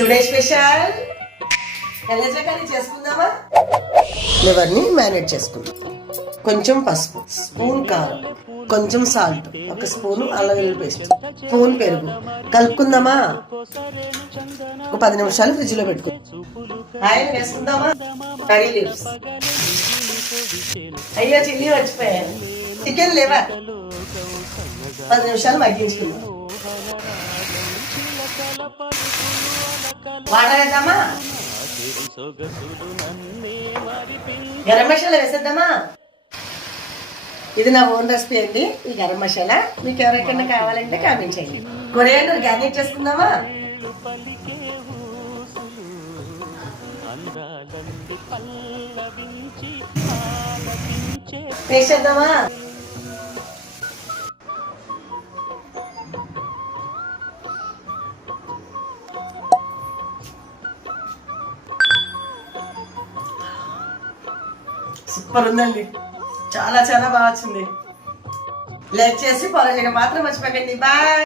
Today special Khaleja curry చేసుకుందామా. లివర్ని marinate చేసుకుందాం. కొంచెం పసుపు, స్పూన్ కారం, కొంచెం సాల్ట్, ఒక స్పూను అల్లం వెల్లుల్లి పేస్ట్, స్పూన్ పెరుగు కలుపుకుందామా. ఒక 10 నిమిషాలు ఫ్రిడ్జ్ లో పెట్టుకుందాం. ఆయిల్ వేసుకుందామా. కర్రీ లీవ్స్, అయ్యో చిల్లీ వచ్చిపోయాను. చికెన్ లేవా 10 నిమిషాలు మగ్గించుకుందాం. వాటర్ వేద్దామా. గరం మసాలా వేసేద్దామా. ఇది నా ఓన్ రెసిపీ అండి. ఈ గరం మసాలా మీకు ఎవరికైనా కావాలంటే కామెంట్ చేయండి. కొరియాండర్ గార్నిష్ చేసుకుందామా. వేసేద్దామా. సూపర్ ఉందండి, చాలా చాలా బాగా వచ్చింది. లైక్ చేసి ఫాలో చేయడం మాత్రం మర్చిపోకండి. బాయ్.